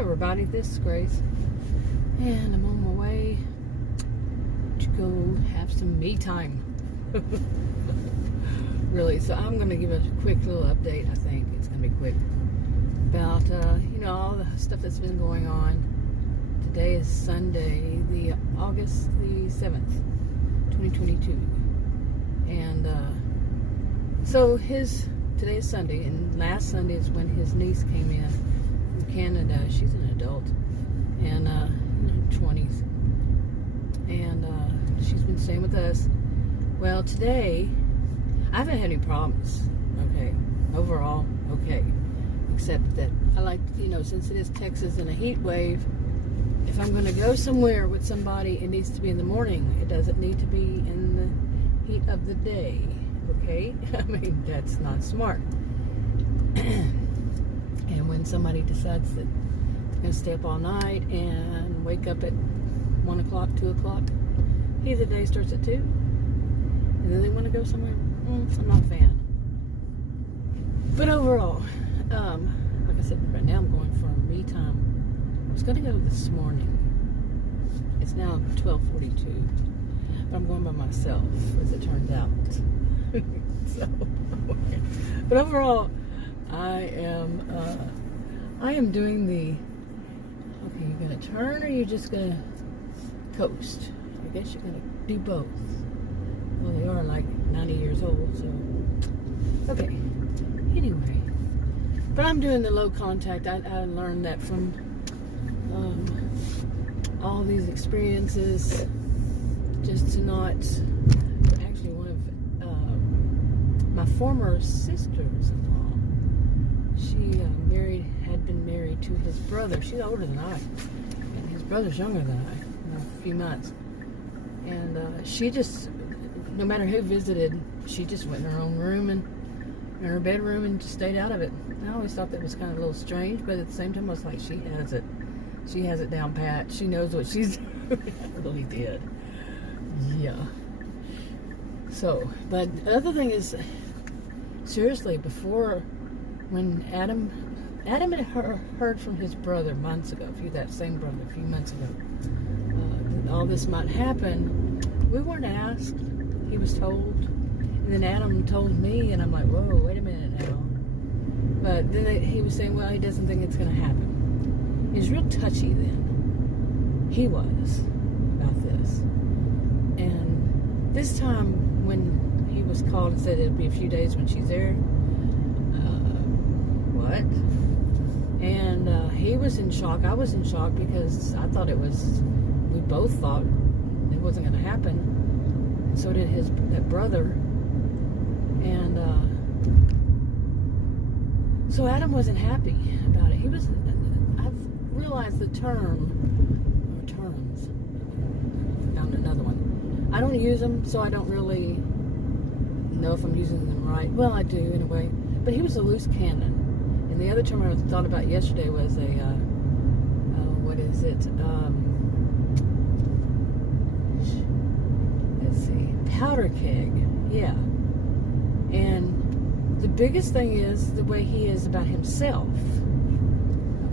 everybody, this is Grace, and I'm on my way to go have some me time. Really, so I'm going to give a quick little update. I think it's going to be quick about all the stuff that's been going on. Today is Sunday, the August the 7th, 2022, and so today is Sunday, and last Sunday is when his niece came in from Canada. She's an adult and in her 20s, and she's been staying with us. Well, today I haven't had any problems. Okay, overall okay, except that I like, since it is Texas and a heat wave, if I'm going to go somewhere with somebody, it needs to be in the morning. It doesn't need to be in the heat of the day. Okay? I mean, that's not smart. And when somebody decides that they're going to stay up all night and wake up at 1 o'clock, 2 o'clock, either day starts at 2, and then they want to go somewhere, I'm not a fan. But overall, like I said, right now I'm going for a me time. I was going to go this morning. It's now 12:42, but I'm going by myself, as it turns out. So, but overall, I am doing the. Okay, you're going to turn, or you're just going to coast? I guess you're going to do both. Well, they are like 90 years old, so okay. Anyway, but I'm doing the low contact. I learned that from all these experiences, just to not. Actually, one of my former sisters-in-law, she had been married to his brother. She's older than I, and his brother's younger than I, a few months. And she just, no matter who visited, she just went in her own room and in her bedroom and just stayed out of it. I always thought that was kind of a little strange, but at the same time, I was like, she has it down pat. She knows what she's doing. I really did. Yeah. So, but the other thing is, seriously, before, when Adam had heard from his brother months ago, that same brother a few months ago, that all this might happen, we weren't asked. He was told. And then Adam told me, and I'm like, whoa, wait a minute now. But then he was saying, well, he doesn't think it's going to happen. He was real touchy then. He was about this. And this time when he was called and said it'll be a few days when she's there, what? And he was in shock. I was in shock because I thought we both thought it wasn't going to happen. And so did that brother. And so Adam wasn't happy about it. I've realized the terms, found another one. I don't use them, so I don't really know if I'm using them right. Well, I do in a way. But he was a loose cannon. And the other term I thought about yesterday was what is it? Let's see, powder keg. Yeah. And the biggest thing is the way he is about himself.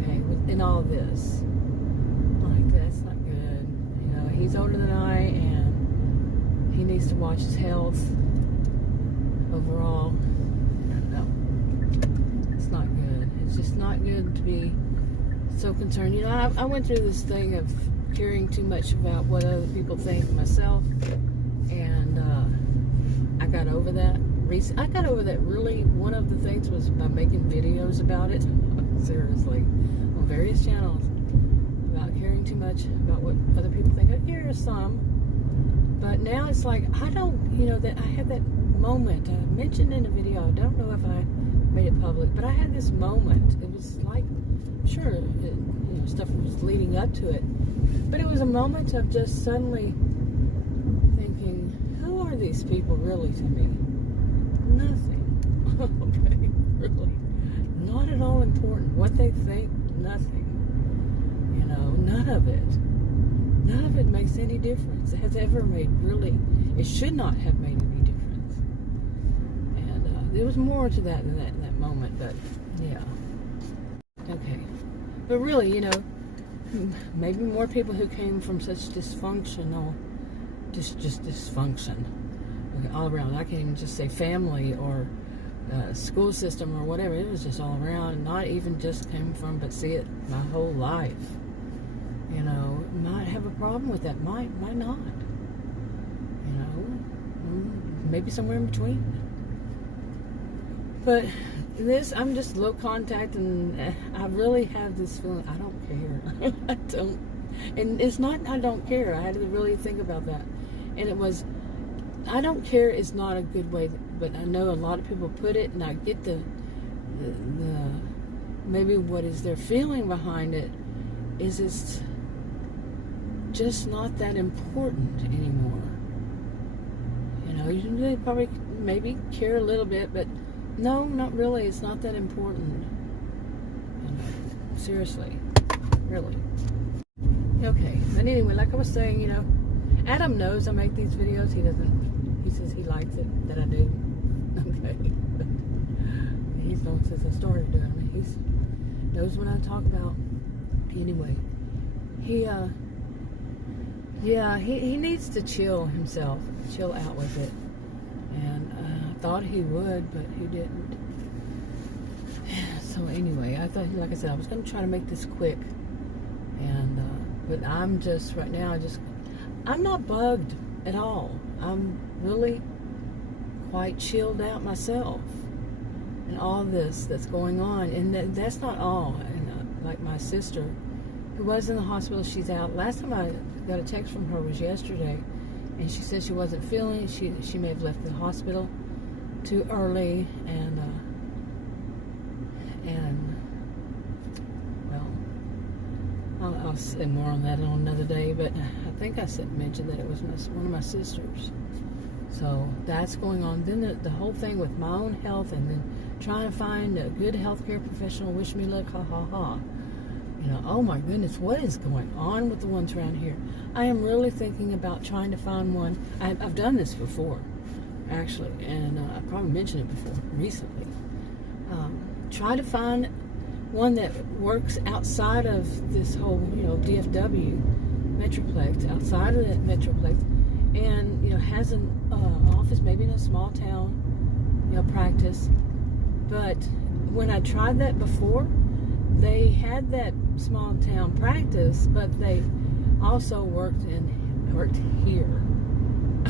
Okay, in all this. Like, that's not good. He's older than I, and he needs to watch his health overall. No, it's not good. It's just not good to be so concerned. I went through this thing of caring too much about what other people think myself, and I got over that. I got over that. Really, one of the things was by making videos about it, seriously, on various channels, about caring too much about what other people think. I care some, but now it's like, I don't, that I had that moment, I mentioned in a video, I don't know if I made it public, but I had this moment. It was like, sure, stuff was leading up to it, but it was a moment of just suddenly thinking, who are these people really to me? Nothing. Okay, really. Not at all important. What they think, nothing. None of it. None of it makes any difference. It has ever made, really, it should not have made any difference. And there was more to that than that moment, but yeah. Okay. But really, you know, maybe more people who came from such dysfunctional, just dysfunction all around. I can't even just say family or school system or whatever. It was just all around. Not even just came from, but see it my whole life. You know, might have a problem with that. Might not. You know, maybe somewhere in between. But this, I'm just low contact, and I really have this feeling I don't care. I don't. And it's not I don't care. I had to really think about that. And it was, I don't care is not a good way, but I know a lot of people put it, and I get the maybe what is their feeling behind it is it's just not that important anymore. You know, you probably maybe care a little bit, but no, not really. It's not that important. You know, seriously, really. Okay, but anyway, like I was saying, you know, Adam knows I make these videos. He doesn't. He says he likes it that I do. Okay, he's known since I started doing it. He knows what I talk about. Anyway, he needs to chill himself, chill out with it. And I thought he would, but he didn't. So anyway, I thought, like I said, I was going to try to make this quick. And but I'm just right now, I'm not bugged at all. I'm really quite chilled out myself, and all this that's going on. And that's not all. And like my sister, who was in the hospital, she's out. Last time I got a text from her was yesterday, and she said she wasn't feeling it. She may have left the hospital too early, and well, I'll say more on that on another day. But I think I mentioned that it was one of my sisters. So that's going on. Then the whole thing with my own health, and then trying to find a good healthcare professional. Wish me luck, ha ha ha. You know, oh my goodness, what is going on with the ones around here? I am really thinking about trying to find one. I've done this before, actually, and I probably mentioned it before recently. Try to find one that works outside of this whole, you know, DFW metroplex, outside of that metroplex, and you know, has an office maybe in a small town, you know, practice. But when I tried that before, they had that small town practice, but they also worked here.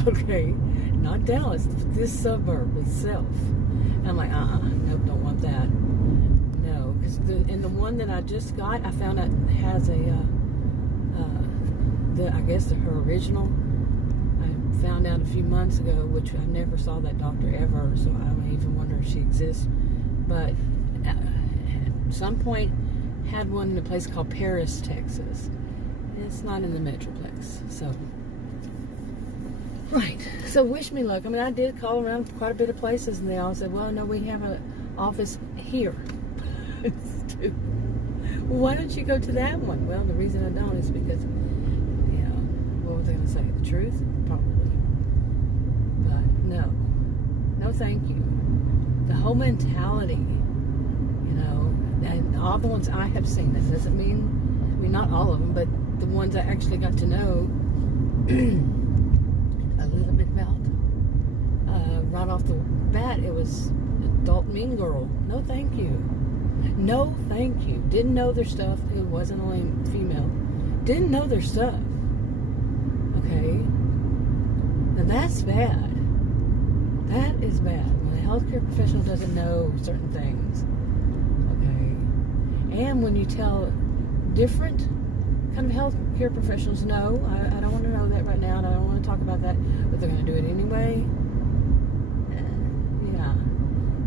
Okay, not Dallas, this suburb itself. And I'm like, nope, don't want that. No, because the one that I just got, I found out has I guess her original. I found out a few months ago, which I never saw that doctor ever, so I don't even wonder if she exists. But at some point, had one in a place called Paris, Texas. And it's not in the Metroplex, so. Right, so wish me luck. I mean, I did call around quite a bit of places, and they all said, well, no, we have an office here. Why don't you go to that one? Well, the reason I don't is because, you know, what was I going to say? The truth? Probably. But no thank you. The whole mentality, you know, and all the ones I have seen, that doesn't mean, I mean, not all of them, but the ones I actually got to know a little bit about, right off the bat, it was adult mean girl. No thank you. No thank you. Didn't know their stuff. It wasn't only female. Didn't know their stuff. Okay? Now that's bad. That is bad. When a healthcare professional doesn't know certain things. Okay? And when you tell different kind of healthcare professionals, no, I don't want to know that right now, and I don't want to talk about that, but they're going to do it anyway. Yeah.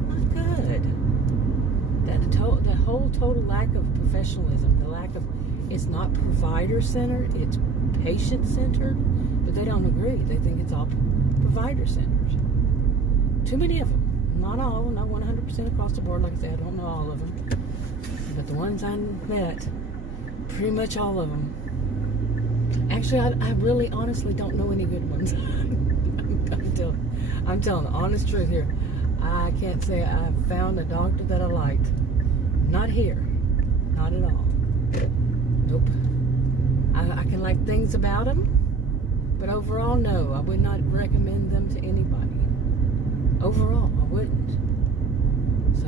Not good. The whole total lack of professionalism, the lack of, it's not provider-centered, it's patient-centered, but they don't agree. They think it's all provider-centered. Too many of them. Not all, not 100% across the board. Like I said, I don't know all of them. But the ones I met, pretty much all of them. Actually, I really honestly don't know any good ones. I'm telling the honest truth here. I can't say I found a doctor that I liked. Not here. Not at all. Nope. I can like things about them, but overall, no. I would not recommend them to anybody. Overall, I wouldn't. So,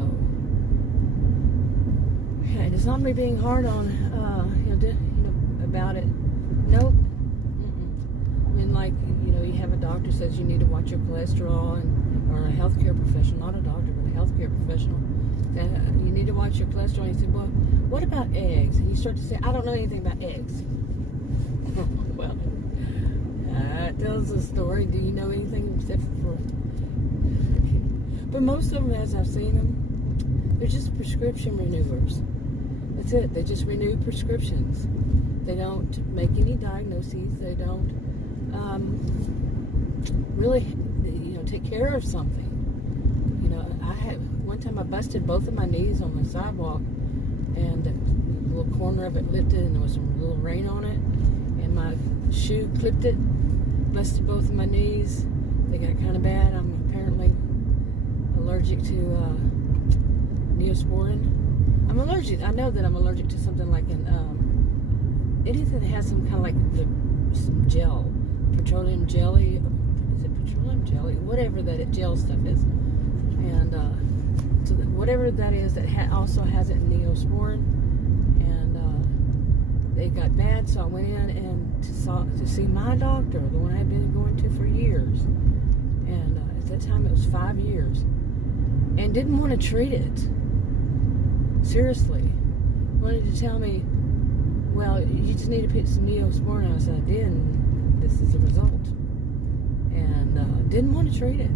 yeah, and it's not me being hard on, about it. Nope. I mean, like, you have a doctor says you need to watch your cholesterol, or a healthcare professional, not a doctor, but a healthcare professional, that you need to watch your cholesterol. And you say, well, what about eggs? And you start to say, I don't know anything about eggs. Well, that tells a story. Do you know anything except for... But most of them, as I've seen them, they're just prescription renewers. That's it. They just renew prescriptions. They don't make any diagnoses. They don't really, take care of something. One time I busted both of my knees on the sidewalk, and the little corner of it lifted, and there was some little rain on it, and my shoe clipped it, busted both of my knees. They got kind of bad. I'm apparently allergic to Neosporin. I'm allergic. I know that I'm allergic to something like anything that has some kind of like some gel, petroleum jelly. Is it petroleum jelly? Whatever that gel stuff is, and so whatever that is that also has it in Neosporin, and they got bad. So I went in and to see my doctor, the one I had been going to for years, and at that time it was 5 years, and didn't want to treat it. Seriously, wanted to tell me, well, you just need to put some Neosporin. I said, I did, and this is the result. And didn't want to treat it.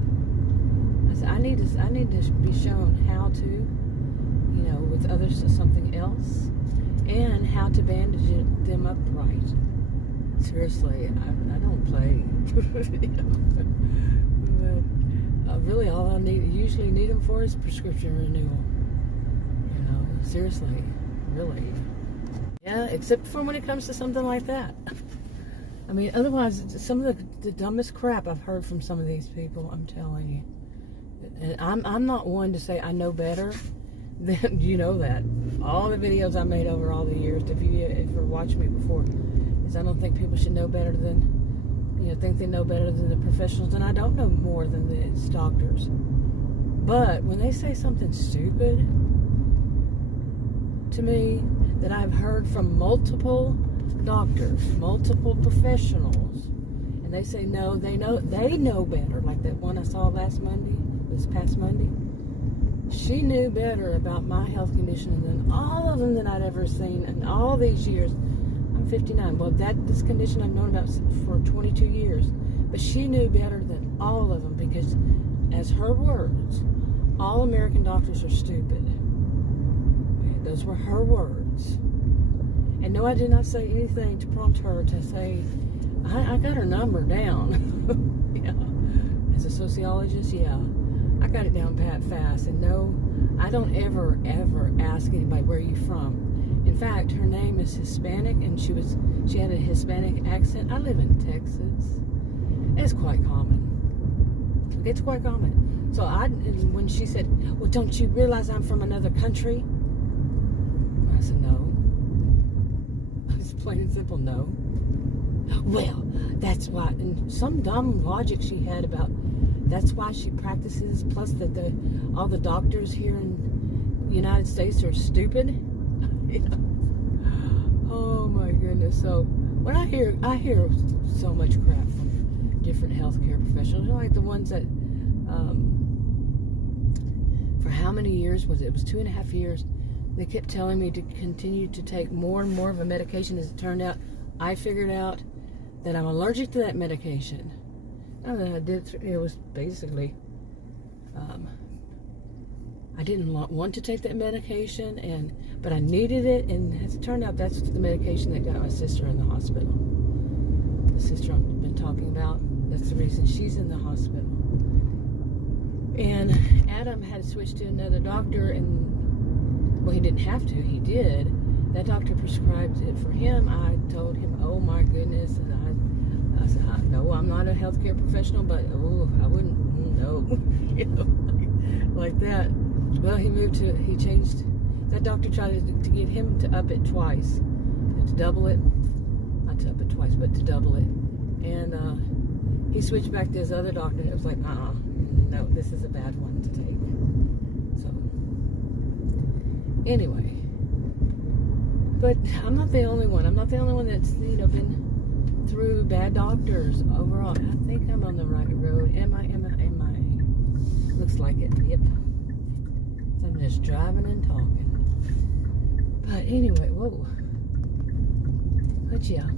I said, I need to be shown how to, with others to something else, and how to bandage them up right. Seriously, I don't play. But really, all I usually need them for is prescription renewal. Seriously, really. Yeah, except for when it comes to something like that. I mean, otherwise, some of the dumbest crap I've heard from some of these people, I'm telling you. And I'm not one to say I know better than, that. All the videos I made over all the years, if you watched me before, is I don't think people should know better than, think they know better than the professionals, and I don't know more than the doctors. But when they say something stupid to me that I've heard from multiple doctors, multiple professionals, and they say no, they know better, like that one I saw this past Monday. She knew better about my health condition than all of them that I'd ever seen in all these years. I'm 59. Well, this condition I've known about for 22 years, but she knew better than all of them, because, as her words, all American doctors are stupid. Those were her words. And no, I did not say anything to prompt her to say, I got her number down. Yeah. As a sociologist, yeah. I got it down pat fast. And no, I don't ever ask anybody, where are you from? In fact, her name is Hispanic, and she had a Hispanic accent. I live in Texas. It's quite common. It's quite common. So when she said, well, don't you realize I'm from another country? I said, no. It's plain and simple, no. Well, that's why, and some dumb logic she had about, that's why she practices, plus that all the doctors here in the United States are stupid. Oh my goodness. So when I hear so much crap from different healthcare professionals, like the ones that for how many years was it? It was 2.5 years. They kept telling me to continue to take more and more of a medication. As it turned out, I figured out that I'm allergic to that medication. And then it was basically, I didn't want to take that medication, but I needed it, and as it turned out, that's the medication that got my sister in the hospital. The sister I've been talking about, that's the reason she's in the hospital. And Adam had to switch to another doctor, and well, he didn't have to, he did. That doctor prescribed it for him. I told him, oh my goodness, and I said, no, I'm not a healthcare professional, but I wouldn't, no, like that. Well, he changed That doctor tried to get him to up it twice, to double it. Not to up it twice, but to double it. And he switched back to his other doctor, and it was like, no, this is a bad one to take. So, anyway. But I'm not the only one. I'm not the only one that's, been through bad doctors overall. I think I'm on the right road. Am I? Looks like it. Yep. So I'm just driving and talking. But anyway, whoa. But yeah.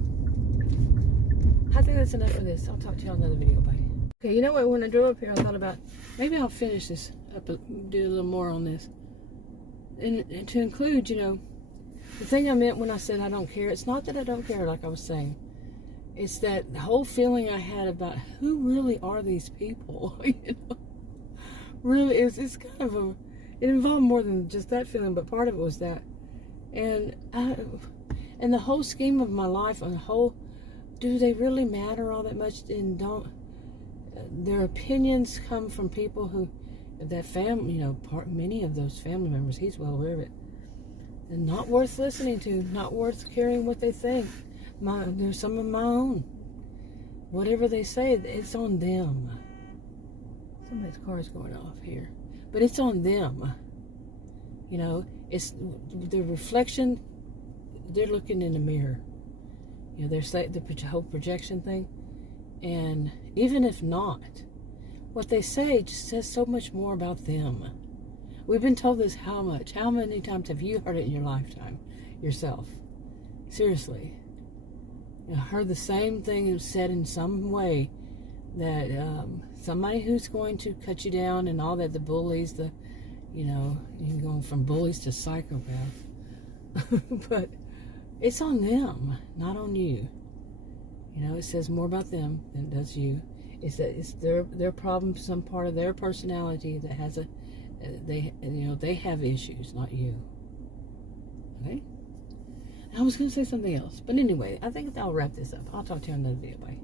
I think that's enough for this. I'll talk to you on another video. Bye. Okay, you know what? When I drove up here, I thought about, maybe I'll finish this up, do a little more on this. And to include, the thing I meant when I said I don't care, it's not that I don't care, like I was saying. It's that the whole feeling I had about who really are these people, Really, it's kind of it involved more than just that feeling, but part of it was that. And the whole scheme of my life, and the whole, do they really matter all that much? And their opinions come from people who, that family, many of those family members, he's well aware of it, and not worth listening to, not worth caring what they think. There's some of my own. Whatever they say, it's on them. Somebody's car is going off here, but it's on them. It's the reflection. They're looking in the mirror. They're saying the whole projection thing, and even if not, what they say just says so much more about them. We've been told this how much? How many times have you heard it in your lifetime yourself? Seriously. Heard the same thing said in some way, that somebody who's going to cut you down and all that, the bullies, you're going from bullies to psychopaths. But it's on them, not on you. It says more about them than it does you. It's that it's their problem, some part of their personality that has they have issues, not you. Okay? I was going to say something else, but anyway, I think I'll wrap this up. I'll talk to you in another video. Bye.